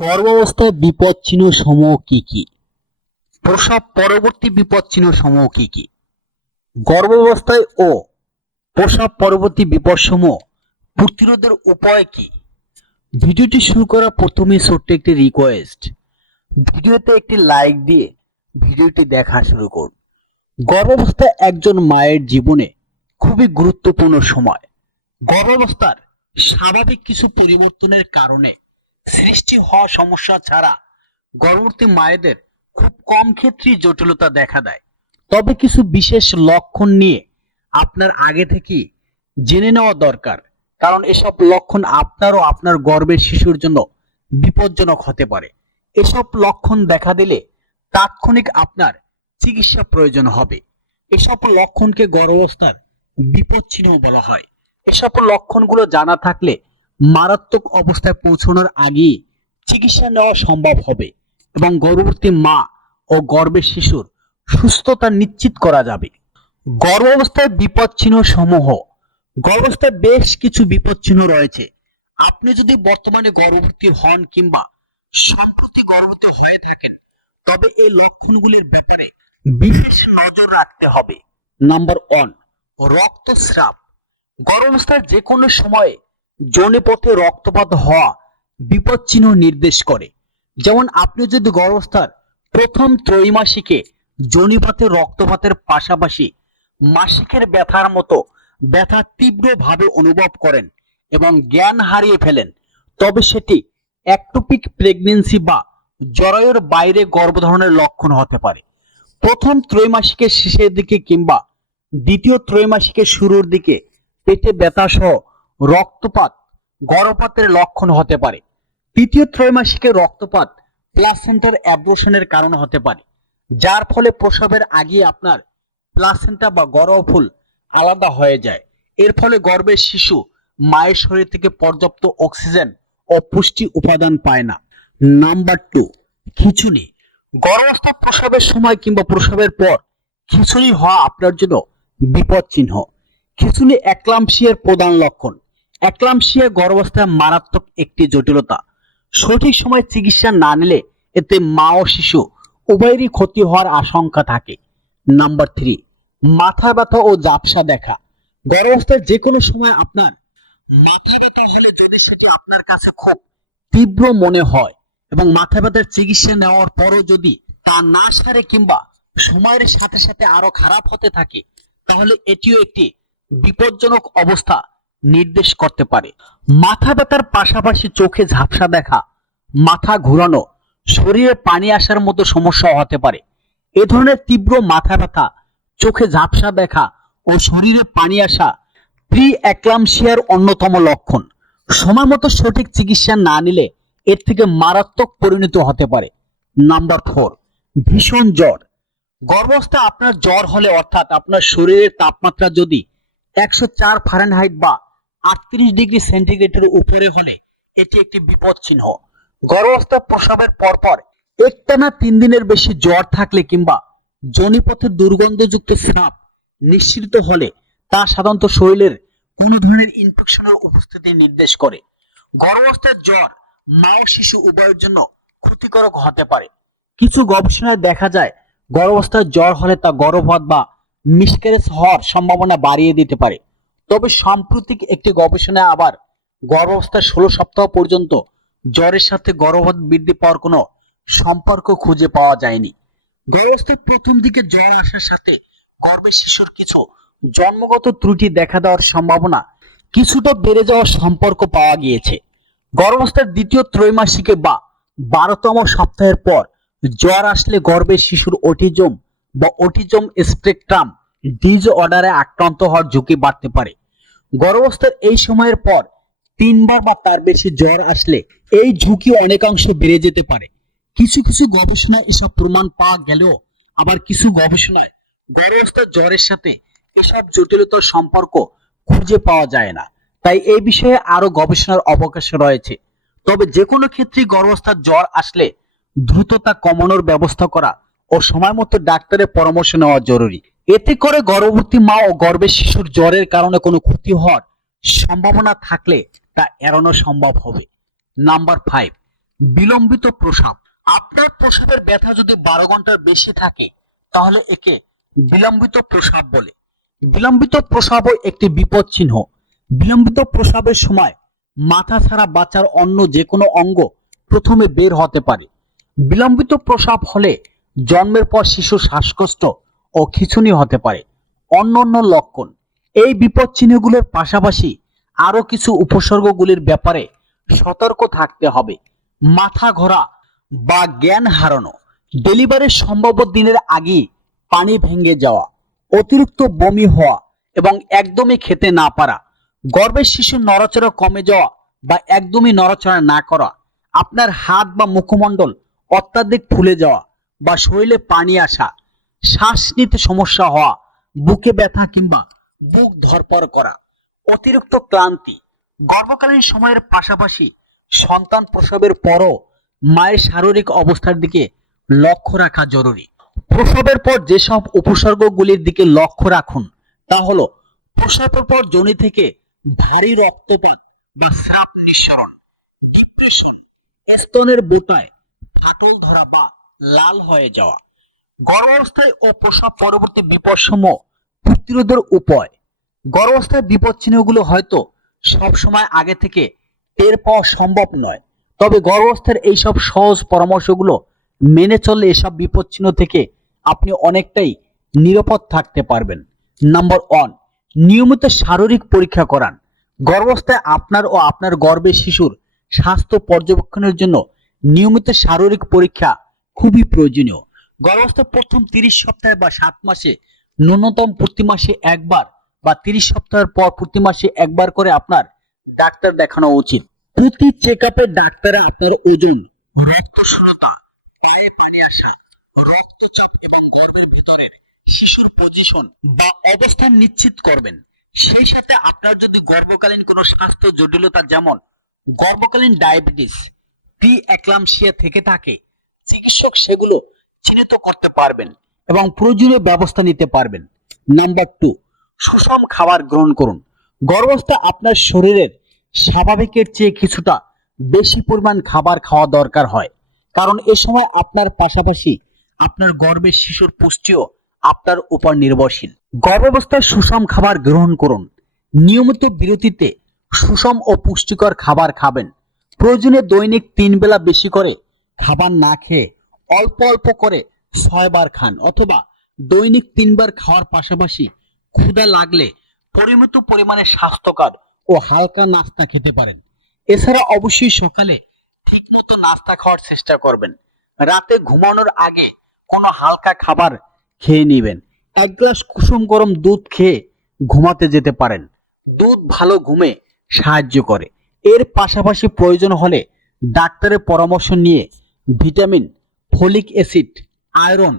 গর্ভাবস্থায় বিপদ চিহ্ন সমূহ কি কি? প্রসব পরবর্তী বিপদ চিহ্ন সমূহ কি কি? গর্ভাবস্থায় ও প্রসব পরবর্তী বিপদসমূহ প্রতিরোধের উপায় কি? ভিডিওটি শুরু করার প্রথমে ছোট্ট একটি রিকোয়েস্ট ভিডিওতে একটি লাইক দিয়ে ভিডিওটি দেখা শুরু করুন। গর্ভাবস্থা একজন মায়ের জীবনে খুবই গুরুত্বপূর্ণ সময়। গর্ভাবস্থার স্বাভাবিক কিছু পরিবর্তনের কারণে সৃষ্টি হওয়া সমস্যা ছাড়া গর্ভবতী মায়েদের খুব কম ক্ষেত্রেই জটিলতা দেখা দেয়। তবে কিছু বিশেষ লক্ষণ নিয়ে আপনার আগে থেকেই জেনে নেওয়া দরকার। কারণ এসব লক্ষণ আপনার ও আপনার গর্ভের শিশুর জন্য বিপজ্জনক হতে পারে। এসব লক্ষণ দেখা দিলে তাৎক্ষণিক আপনার চিকিৎসা প্রয়োজন হবে। এসব লক্ষণকে গর্ভাবস্থার বিপদ চিহ্ন বলা হয়। এসব লক্ষণগুলো জানা থাকলে মারাত্মক অবস্থায় পৌঁছানোর আগেই চিকিৎসা নেওয়া সম্ভব হবে এবং গর্ভবতী মা ও গর্ভের শিশুর সুস্থতা নিশ্চিত করা যাবে। গর্ভাবস্থায় বিপদ চিহ্ন সমূহ। গর্ভাবস্থায় বেশ কিছু বিপদ চিহ্ন রয়েছে। আপনি যদি বর্তমানে গর্ভবতী হন কিংবা সম্প্রতি গর্ভবতী হয়ে থাকেন, তবে এই লক্ষণগুলির ব্যাপারে বিশেষ নজর রাখতে হবে। নাম্বার ওয়ান, রক্তস্রাব। গর্ভাবস্থার যে কোনো সময়ে যৌনপথে রক্তপাত হওয়া বিপদ চিহ্ন নির্দেশ করে। যেমন আপনি যদি গর্ভাবস্থার প্রথম ত্রৈমাসিকে যৌনিপথে রক্তপাতের পাশাপাশি মাসিকের ব্যথার মতো ব্যথা তীব্রভাবে অনুভব করেন এবং জ্ঞান হারিয়ে ফেলেন, তবে সেটি অ্যাক্টোপিক প্রেগনেন্সি বা জরায়ুর বাইরে গর্ভধারণের লক্ষণ হতে পারে। প্রথম ত্রৈমাসিকের শেষের দিকে কিংবা দ্বিতীয় ত্রৈমাসিকের শুরুর দিকে পেটে ব্যথা সহ রক্তপাত গর্ভপাতের লক্ষণ হতে পারে। তৃতীয় ত্রৈমাসিকে রক্তপাত প্লাসেন্টার অ্যাব্রোশনের কারণ হতে পারে, যার ফলে প্রসবের আগে আপনার প্লাসেন্টা বা গর্ভফুল আলাদা হয়ে যায়। এর ফলে গর্ভের শিশু মায়ের শরীর থেকে পর্যাপ্ত অক্সিজেন ও পুষ্টি উপাদান পায় না। Number two খিঁচুনি। গর্ভাবস্থা প্রসবের সময় কিংবা প্রসবের পর খিঁচুনি হওয়া আপনার জন্য বিপদ চিহ্ন খিঁচুনি অ্যাক্লামসিয়ার প্রধান লক্ষণ। অ্যাক্লামসিয়া গর্ভাবস্থায় মারাত্মক একটি জটিলতা। সঠিক সময় চিকিৎসা না নিলে এতে মা ও শিশু উভয়েরই ক্ষতি হওয়ার আশঙ্কা থাকে। নাম্বার থ্রি, মাথা ব্যথা ও জাপসা দেখা। গর্ভাবস্থায় যে কোনো সময় আপনার মাথা ব্যথা হলে যদি সেটি আপনার কাছে খুব তীব্র মনে হয় এবং মাথা ব্যথার চিকিৎসা নেওয়ার পরও যদি তা না সারে কিংবা সময়ের সাথে সাথে আরও খারাপ হতে থাকে, তাহলে এটিও একটি বিপজ্জনক অবস্থা নির্দেশ করতে পারে। মাথা ব্যথার পাশাপাশি চোখে ঝাপসা দেখা, মাথা ঘোরানো, শরীরে পানি আসার মতো সমস্যা হতে পারে। এ ধরনের তীব্র মাথা ব্যথা, চোখে ঝাপসা দেখা ও শরীরে পানি আসা প্রি অ্যাক্লামসিয়ার অন্যতম লক্ষণ। সময় মতো সঠিক চিকিৎসা না নিলে এর থেকে মারাত্মক পরিণত হতে পারে। নাম্বার ফোর, ভীষণ জ্বর। গর্ভস্থা আপনার জ্বর হলে অর্থাৎ আপনার শরীরের তাপমাত্রা যদি একশো চার ফারেনহাইট বা আটত্রিশ ডিগ্রি সেন্টিগ্রেডের উপরে হলে এটি একটি বিপদ চিহ্ন। গর্ভাবস্থা প্রসবের পরপর একটানা তিন দিনের বেশি জ্বর থাকলে কিংবা জনিপথে দুর্গন্ধযুক্ত স্রাব নিঃসৃত হলে তা সাধারণত শরীরের কোনো ধরনের ইনফেকশনের উপস্থিতি নির্দেশ করে। গর্ভাবস্থার জ্বর মা ও শিশু উভয়ের জন্য ক্ষতিকারক হতে পারে। কিছু গবেষণায় দেখা যায়, গর্ভাবস্থায় জ্বর হলে তা গর্ভপাত বা মিসক্যারেজ হওয়ার সম্ভাবনা বাড়িয়ে দিতে পারে। তবে সাম্প্রতিক একটি গবেষণায় আবার গর্ভাবস্থার ষোলো সপ্তাহ পর্যন্ত জ্বরের সাথে গর্ভপাত বৃদ্ধি পাওয়ার কোনো সম্পর্ক খুঁজে পাওয়া যায়নি। গর্ভাবস্থায় প্রথম দিকে জ্বর আসার সাথে গর্ভের শিশুর কিছু জন্মগত ত্রুটি দেখা দেওয়ার সম্ভাবনা কিছুটা বেড়ে যাওয়ার সম্পর্ক পাওয়া গিয়েছে। গর্ভাবস্থার দ্বিতীয় ত্রৈমাসিকে বা বারোতম সপ্তাহের পর জ্বর আসলে গর্ভের শিশুর অটিজম বা অটিজম স্পেকট্রাম ডিজ অর্ডারে আক্রান্ত হওয়ার ঝুঁকি বাড়তে পারে। গর্ভাবস্থার এই সময়ের পর তিনবার বা তার বেশি জ্বর আসলে এই ঝুঁকি অনেকাংশ বেড়ে যেতে পারে। কিছু কিছু গবেষণায় এসব প্রমাণ পাওয়া গেলেও আবার কিছু গবেষণায় গর্ভাবস্থার জ্বরের সাথে এসব জটিলতার সম্পর্ক খুঁজে পাওয়া যায় না। তাই এই বিষয়ে আরও গবেষণার অবকাশ রয়েছে। তবে যে কোনো ক্ষেত্রে গর্ভাবস্থার জ্বর আসলে দ্রুততা কমানোর ব্যবস্থা করা ও সময় মতো ডাক্তারের পরামর্শ নেওয়া জরুরি। এতে করে গর্ভবতী মা ও গর্ভের শিশুর জ্বরের কারণে কোনো ক্ষতি হওয়ার সম্ভাবনা থাকলে তা এড়ানো সম্ভব হবে। নাম্বার ফাইভ বিলম্বিত প্রসাব। আপনার প্রসাবের ব্যথা যদি বারো ঘণ্টার বেশি থাকে, তাহলে একে বিলম্বিত প্রসাব বলে। বিলম্বিত প্রসাবও একটি বিপদ চিহ্ন। বিলম্বিত প্রসাবের সময় মাথা ছাড়া বাচ্চার অন্য যে কোনো অঙ্গ প্রথমে বের হতে পারে। বিলম্বিত প্রসাব হলে জন্মের পর শিশু শ্বাসকষ্ট ও খিঁচুনি হতে পারে। অন্যান্য লক্ষণ। এই বিপদ চিহ্নগুলোর পাশাপাশি আরও কিছু উপসর্গগুলির ব্যাপারে সতর্ক থাকতে হবে। মাথা ঘোরা বা জ্ঞান হারানো ডেলিভারির সম্ভাব্য দিনের আগে পানি ভেঙে যাওয়া, অতিরিক্ত বমি হওয়া এবং একদমই খেতে না পারা, গর্ভের শিশুর নড়াচড়া কমে যাওয়া বা একদমই নড়াচড়া না করা, আপনার হাত বা মুখমণ্ডল অত্যাধিক ফুলে যাওয়া বা শরীরে পানি আসা শ্বাস নিতে সমস্যা হওয়া, বুকে ব্যথা কিংবা বুক ধরপড় করা, অতিরিক্ত ক্লান্তি, গর্ভকালীন সময়ের পাশাপাশি সন্তান প্রসবের পরও মায়ের শারীরিক অবস্থার দিকে লক্ষ্য রাখা জরুরি। প্রসবের পর যেসব উপসর্গগুলির দিকে লক্ষ্য রাখুন, তা হলো প্রসবের পর যোনি থেকে ভারী রক্তপাত বা স্রাব নিঃসরণ ডিপ্রেশন স্তনের বোটায় ফাটল ধরা বা লাল হয়ে যাওয়া গর্ভাবস্থায় ও প্রসব পরবর্তী বিপদসমূহ প্রতিরোধের উপায়। গর্ভাবস্থায় বিপদ চিহ্নগুলো হয়তো সব সময় আগে থেকে টের পাওয়া সম্ভব নয়। তবে গর্ভাবস্থার এইসব সহজ পরামর্শগুলো মেনে চললে এসব বিপদ চিহ্ন থেকে আপনি অনেকটাই নিরাপদ থাকতে পারবেন। নাম্বার ওয়ান, নিয়মিত শারীরিক পরীক্ষা করান। গর্ভাবস্থায় আপনার ও আপনার গর্ভের শিশুর স্বাস্থ্য পর্যবেক্ষণের জন্য নিয়মিত শারীরিক পরীক্ষা খুবই প্রয়োজনীয়। গর্ভাবস্থার প্রথম তিরিশ সপ্তাহে বা সাত মাসে, ন্যূনতম প্রতি মাসে একবার বা তিরিশ সপ্তাহের পর প্রতি মাসে একবার করে আপনার ডাক্তার দেখানো উচিত। প্রতি চেক আপে ডাক্তাররা আপনার ওজন রক্ত শূন্যতা পায়ে পানি আসা, রক্তচাপ এবং গর্ভের ভিতরের শিশুর পজিশন বা অবস্থান নিশ্চিত করবেন। সেই সাথে আপনার যদি গর্ভকালীন কোনো স্বাস্থ্য জটিলতা যেমন গর্ভকালীন ডায়াবেটিস প্রি অ্যাক্লামসিয়া থেকে থাকে, চিকিৎসক সেগুলো চিহ্নিত করতে পারবেন এবং প্রয়োজনীয় ব্যবস্থা নিতে পারবেন। নাম্বার টু সুষম খাবার গ্রহণ করুন। গর্ভাবস্থা আপনার শরীরের স্বাভাবিকের চেয়ে কিছুটা বেশি পরিমাণ খাবার খাওয়া দরকার হয়। কারণ এ সময় আপনার পাশাপাশি আপনার গর্ভের শিশুর পুষ্টিও আপনার উপর নির্ভরশীল। গর্ভাবস্থায় সুষম খাবার গ্রহণ করুন। নিয়মিত বিরতিতে সুষম ও পুষ্টিকর খাবার খাবেন। প্রয়োজনে দৈনিক তিন বেলা বেশি করে খাবার না খেয়ে অল্প অল্প করে ছয় বার খান অথবা দৈনিক তিনবার খাওয়ার পাশাপাশি ক্ষুধা লাগলে পরিমিত পরিমাণে স্বাস্থ্যকর ও হালকা নাস্তা খেতে পারেন। এছাড়া অবশ্যই সকালে ঠিকমতো নাস্তা খাওয়ার চেষ্টা করবেন। রাতে ঘুমানোর আগে কোনো হালকা খাবার খেয়ে নেবেন। এক গ্লাস কুসুম গরম দুধ খেয়ে ঘুমাতে যেতে পারেন। দুধ ভালো ঘুমে সাহায্য করে। এর পাশাপাশি প্রয়োজন হলে ডাক্তারের পরামর্শ নিয়ে vitamin folic acid, iron,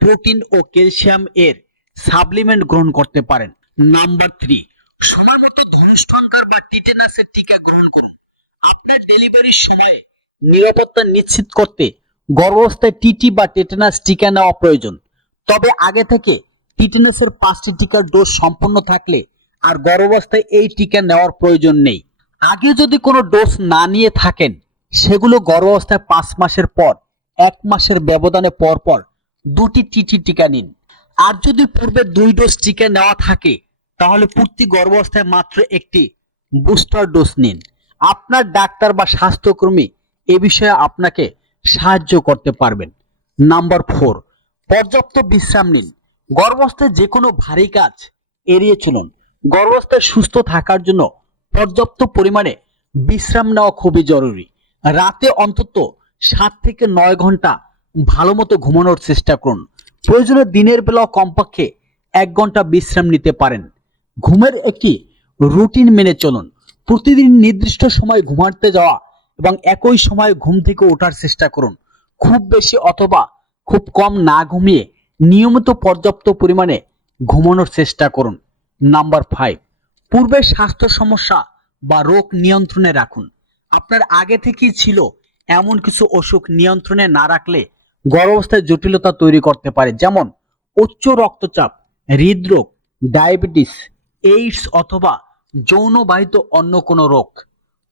protein ও ক্যালসিয়াম এর সাপ্লিমেন্ট গ্রহণ করতে পারেন। নাম্বার থ্রি সময় মতো ধনুষ্টঙ্কার বা টিটেনাসের টিকা গ্রহণ করুন। আপনার ডেলিভারির সময়ে নিরাপত্তা নিশ্চিত করতে গর্ভাবস্থায় টিটি বা টেটানাস টিকা নেওয়া প্রয়োজন। তবে আগে থেকে টিটেনাসের পাঁচটি টিকার ডোজ সম্পন্ন থাকলে আর গর্ভাবস্থায় এই টিকা নেওয়ার প্রয়োজন নেই। আগে যদি কোনো ডোজ না নিয়ে থাকেন, সেগুলো গর্ভাবস্থায় পাঁচ মাসের পর এক মাসের ব্যবধানে পর পর দুটি টিটি টিকা নিন। আর যদি পূর্বে দুই ডোজ টিকা নেওয়া থাকে, তাহলে প্রতি গর্ভাবস্থায় মাত্র একটি বুস্টার ডোজ নিন। আপনার ডাক্তার বা স্বাস্থ্যকর্মী এ বিষয়ে আপনাকে সাহায্য করতে পারবেন। নাম্বার ফোর, পর্যাপ্ত বিশ্রাম নিন। গর্ভাবস্থায় যে কোনো ভারী কাজ এড়িয়ে চলুন। গর্ভাবস্থায় সুস্থ থাকার জন্য পর্যাপ্ত পরিমাণে বিশ্রাম নেওয়া খুবই জরুরি। রাতে অন্তত সাত থেকে নয় ঘণ্টা ভালো মতো ঘুমানোর চেষ্টা করুন। প্রয়োজনে দিনের বেলা কমপক্ষে এক ঘণ্টা বিশ্রাম নিতে পারেন। ঘুমের একটি রুটিন মেনে চলুন। প্রতিদিন নির্দিষ্ট সময় ঘুমাতে যাওয়া এবং একই সময় ঘুম থেকে ওঠার চেষ্টা করুন। খুব বেশি অথবা খুব কম না ঘুমিয়ে নিয়মিত পর্যাপ্ত পরিমাণে ঘুমানোর চেষ্টা করুন। নাম্বার ফাইভ, পূর্বের স্বাস্থ্য সমস্যা বা রোগ নিয়ন্ত্রণে রাখুন। আপনার আগে থেকেই ছিল এমন কিছু অসুখ নিয়ন্ত্রণে না রাখলে গর্ভাবস্থায় জটিলতা তৈরি করতে পারে, যেমন উচ্চ রক্তচাপ, হৃদরোগ, ডায়াবেটিস, এইডস অথবা যৌনবাহিত অন্য কোনো রোগ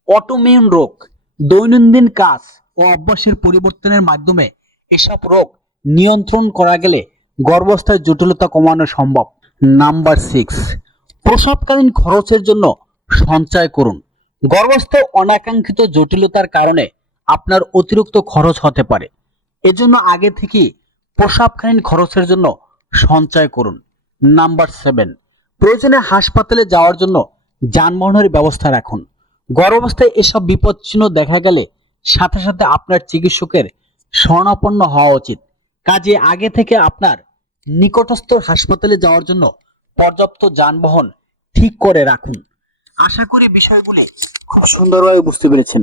অটোমিউন রোগ, দৈনন্দিন কাজ ও অভ্যাসের পরিবর্তনের মাধ্যমে এসব রোগ নিয়ন্ত্রণ করা গেলে গর্ভাবস্থায় জটিলতা কমানো সম্ভব। নাম্বার সিক্স, প্রসবকালীন খরচের জন্য সঞ্চয় করুন। গর্ভস্থ অনাকাঙ্ক্ষিত জটিলতার কারণে আপনার অতিরিক্ত খরচ হতে পারে। এজন্য আগে থেকে প্রসবকালীন খরচের জন্য সঞ্চয় করুন। নাম্বার সেভেন, প্রয়োজনে হাসপাতালে যাওয়ার জন্য যানবাহনের ব্যবস্থা রাখুন। গর্ভাবস্থায় এসব বিপদ চিহ্ন দেখা গেলে সাথে সাথে আপনার চিকিৎসকের শরণাপন্ন হওয়া উচিত। কাজে আগে থেকে আপনার নিকটস্থ হাসপাতালে যাওয়ার জন্য পর্যাপ্ত যানবাহন ঠিক করে রাখুন। আশা করি বিষয়গুলি খুব সুন্দরভাবে বুঝতে পেরেছেন।